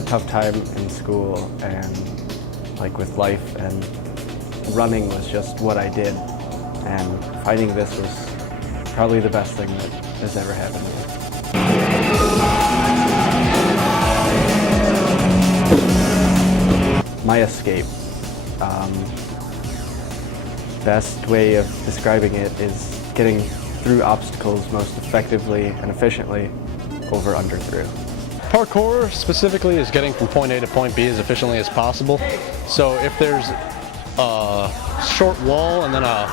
a tough time in school and like with life, and running was just what I did. And finding this was probably the best thing that has ever happened to me. My escape. Best way of describing it is getting through obstacles most effectively and efficiently over, under, through. Parkour specifically is getting from point A to point B as efficiently as possible. So if there's a short wall and then a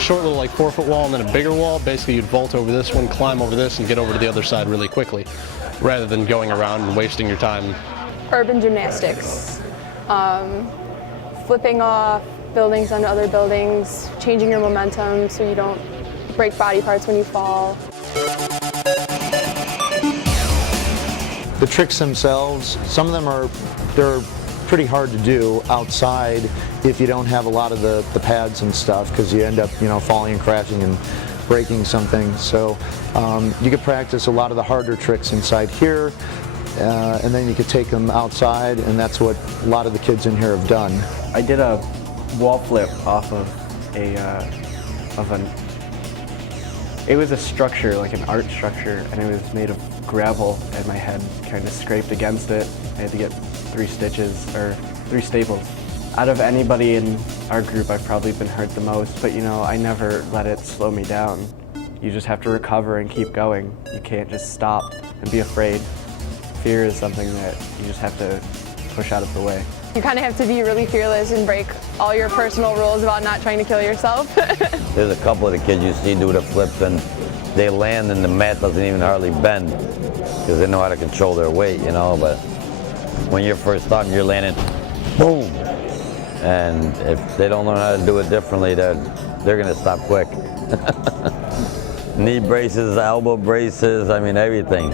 short little like 4-foot wall and then a bigger wall, basically you'd vault over this one, climb over this, and get over to the other side really quickly, rather than going around and wasting your time. Urban gymnastics, flipping off buildings onto other buildings, changing your momentum so you don't break body parts when you fall. The tricks themselves, some of them they're pretty hard to do outside if you don't have a lot of the pads and stuff, because you end up, falling and crashing and breaking something. So you could practice a lot of the harder tricks inside here, and then you could take them outside, and that's what a lot of the kids in here have done. I did a wall flip off of it was a structure, like an art structure, and it was made of gravel, and my head kind of scraped against it. I had to get 3 staples. Out of anybody in our group, I've probably been hurt the most, but I never let it slow me down. You just have to recover and keep going. You can't just stop and be afraid. Fear is something that you just have to push out of the way. You kind of have to be really fearless and break all your personal rules about not trying to kill yourself. There's a couple of the kids you see do the flips and they land and the mat doesn't even hardly bend because they know how to control their weight, but when you're first starting, you're landing, boom! And if they don't learn how to do it differently, they're gonna stop quick. Knee braces, elbow braces, everything.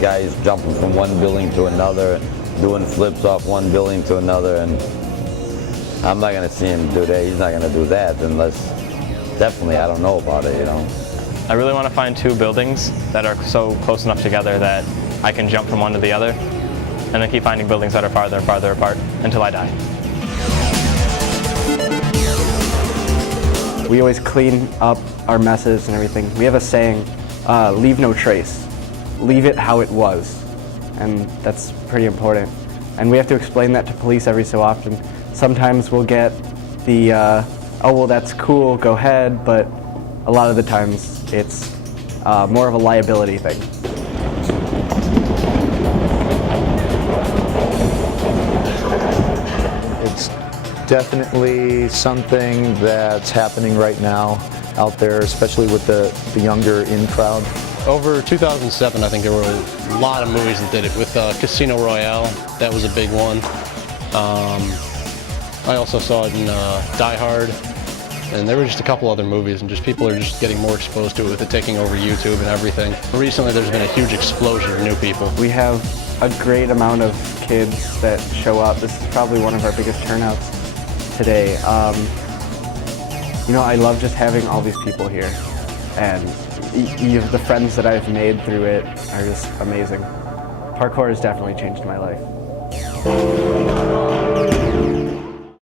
Guys jumping from one building to another, doing flips off one building to another, and I'm not gonna see him do that. He's not gonna do that unless, definitely, I don't know about it, I really want to find 2 buildings that are so close enough together that I can jump from one to the other, and then keep finding buildings that are farther and farther apart until I die. We always clean up our messes and everything. We have a saying, leave no trace. Leave it how it was. And that's pretty important. And we have to explain that to police every so often. Sometimes we'll get the, oh well that's cool, go ahead, but a lot of the times it's more of a liability thing. It's definitely something that's happening right now out there, especially with the younger in crowd. Over 2007, I think there were a lot of movies that did it. With Casino Royale, that was a big one. I also saw it in Die Hard, and there were just a couple other movies, and just people are just getting more exposed to it with it taking over YouTube and everything. Recently, there's been a huge explosion of new people. We have a great amount of kids that show up. This is probably one of our biggest turnouts today. I love just having all these people here, and the friends that I've made through it are just amazing. Parkour has definitely changed my life.